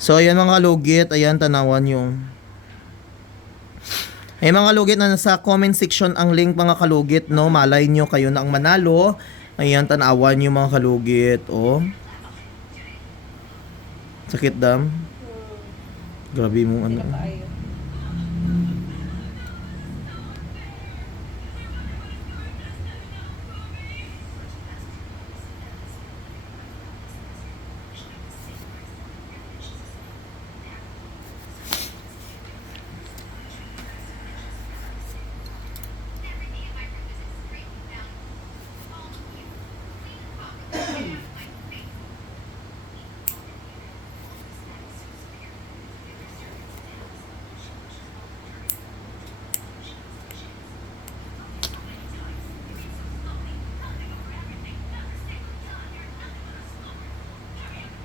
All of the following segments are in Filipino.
So ayan mga kalugit, ayan tanawan yung ay mga kalugit na nasa comment section ang link mga kalugit, no? Malay nyo kayo na ang manalo. Ayan tanawan yung mga kalugit, oh. Sakit dam. Grabe mo ano.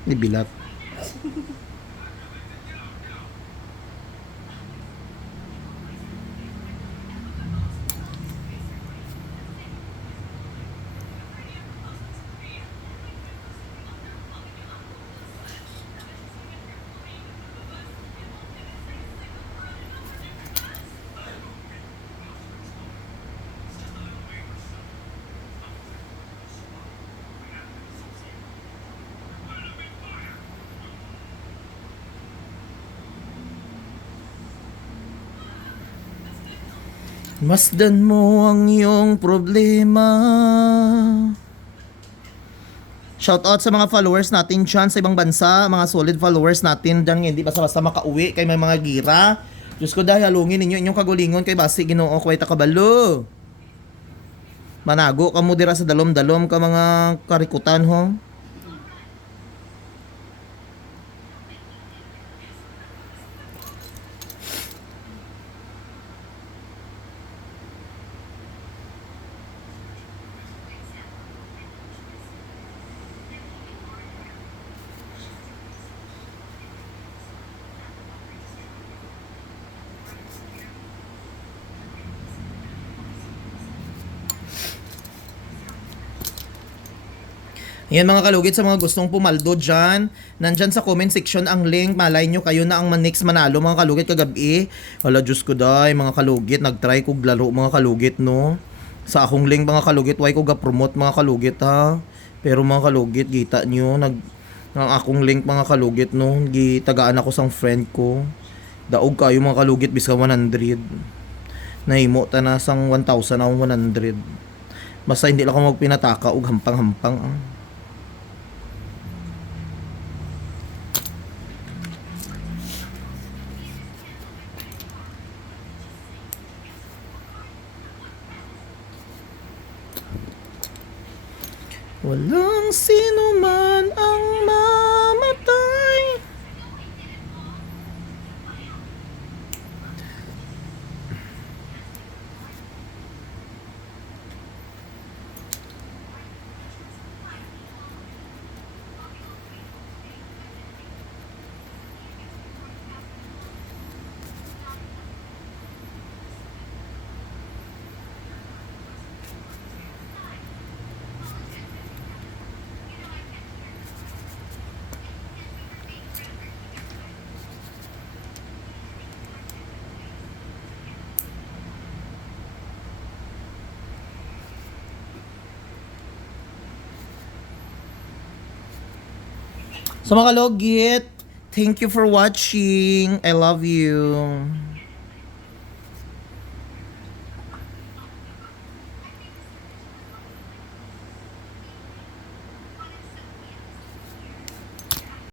Nibilat. Masdan mo ang iyong problema. Shoutout sa mga followers natin dyan sa ibang bansa, mga solid followers natin dyan, hindi basta-basta makauwi kay may mga gira. Diyos ko dahil halungin ninyo inyong kagulingon kay basi Ginoo kway takabalo. Manago ka mo dira sa dalom-dalom ka mga karikutan ho. Yan mga kalugit sa mga gustong pumaldo dyan. Nandyan sa comment section ang link. Malay nyo kayo na ang next manalo mga kalugit kagabi. Hala Diyos ko dahi mga kalugit. Nagtry kog laro mga kalugit no. Sa akong link mga kalugit. Why ko ga-promote mga kalugit ha. Pero mga kalugit kita nyo. Ang akong link mga kalugit no. Gitagaan ako sang friend ko. Daog kayo mga kalugit bisa 100. Nahimo ta na sang 1,000 na 100. Basta hindi lang ako magpinataka og hampang-hampang ah. Walang sino man ang mamatay. So mga kalugit, thank you for watching. I love you.